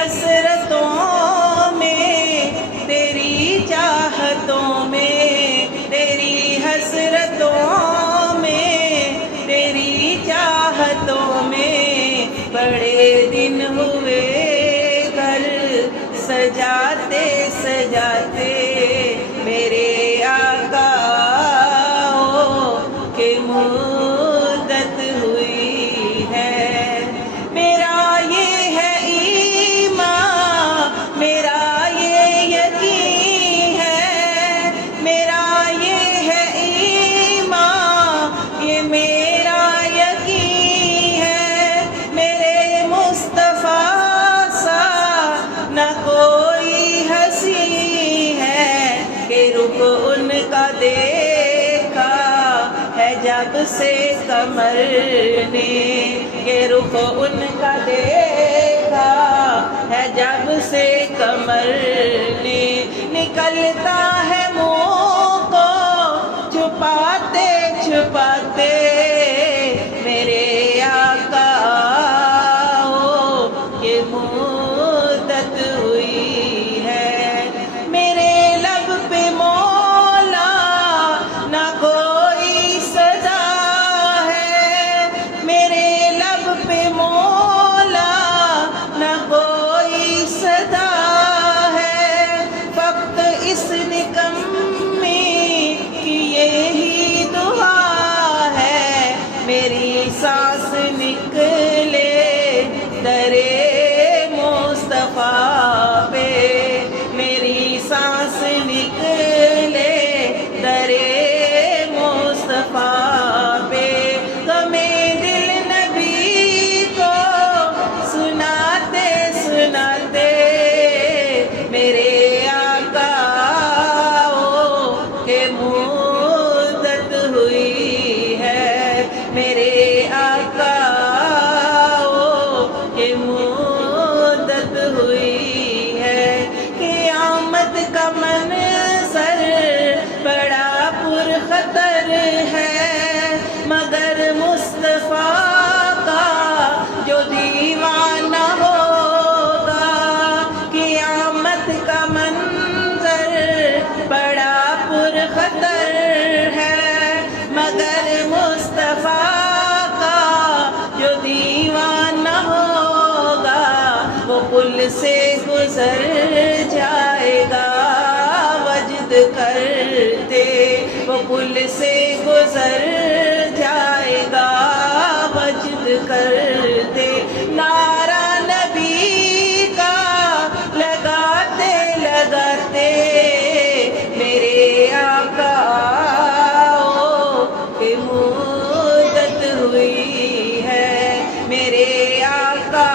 حسرتوں میں تیری چاہتوں میں، تیری حسرتوں میں تیری چاہتوں میں، بڑے دن ہوئے گھر سجاتے سجاتے میرے آقا کہ مدت ہوئی ہے۔ میرا یہ ہے ایمان، میرا یہ یقین ہے، میرا یہ ہے ایمان، یہ میرا یقین ہے، میرے مصطفیٰ سا نہ کوئی ہنسی ہے کہ رخ ان کا دیکھا ہے جب سے قمر نے، کہ رخ ان کا دیکھا ہے جب سے قمر نے، نکلتا ہے منہ کو چھپاتے چھپاتے میرے آقا کہ مدت ہوئی ہے۔ میرے لب پہ مولا نہ کوئی صدا ہے، میرے لب پہ مولا نہ کوئی صدا ہے، فقط اس نکمی کی یہی دعا ہے، میری سانس نکلے درے مصطفیٰ پہ، میری سانس نکلے درے مصطفیٰ پہ، غم دل نبی کو سناتے سناتے میرے آقا کہ مدت ہوئی ہے، میرے آقا کہ مدت ہوئی ہے۔ قیامت کا منظر بڑا پر خطر ہے، مگر مصطفیٰ کا جو دیوانہ ہوگا، قیامت کا منظر بڑا پر خطر ہے، مگر مصطفیٰ کا جو دیوانہ ہوگا وہ پل سے گزر جائے گا وجد کرتے، وہ پل سے گزر جائے گا وجد کرتے، نعرہ نبی کا لگاتے لگاتے میرے آقا کہ مدت ہوئی ہے، میرے آقا